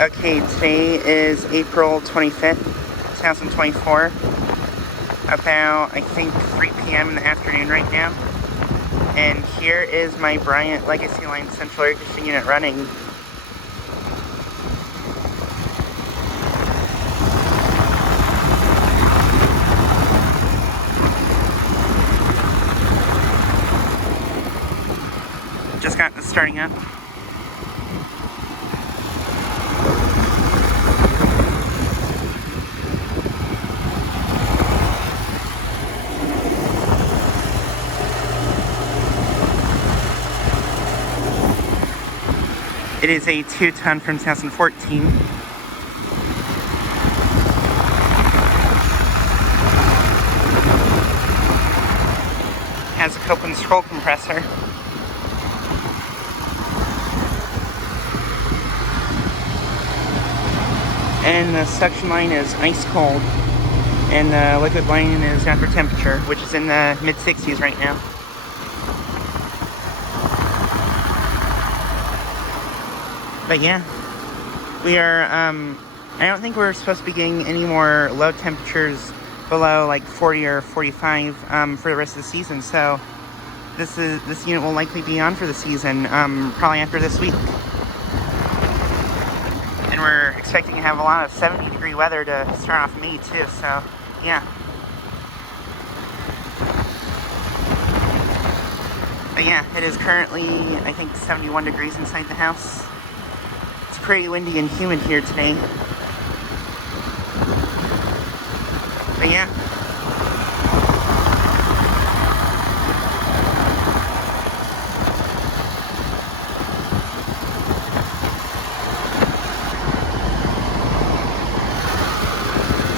Okay, today is April 25th, 2024. About, I think, 3 p.m. in the afternoon right now. And here is my Bryant Legacy Line central air conditioning unit running. Just got this starting up. It is a 2-ton from 2014. Has a Copeland scroll compressor. And the suction line is ice cold. And the liquid line is after temperature, which is in the mid-60s right now. But yeah, we are, I don't think we're supposed to be getting any more low temperatures below like 40 or 45 for the rest of the season. So this unit will likely be on for the season, probably after this week. And we're expecting to have a lot of 70-degree weather to start off May too, so yeah. But yeah, it is currently, I think, 71 degrees inside the house. It's pretty windy and humid here today. But yeah.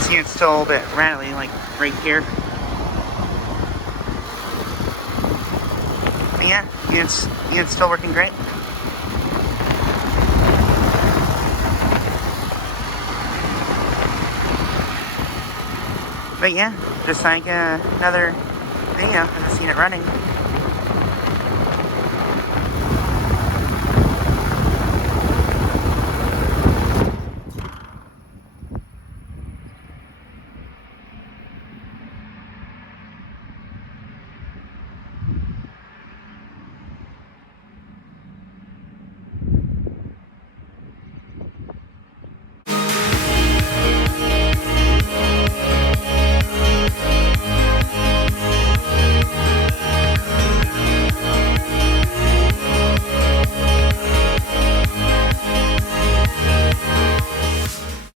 See, it's still a little bit rattly, like right here. But yeah, unit's still working great. But yeah, just like another video of this unit running.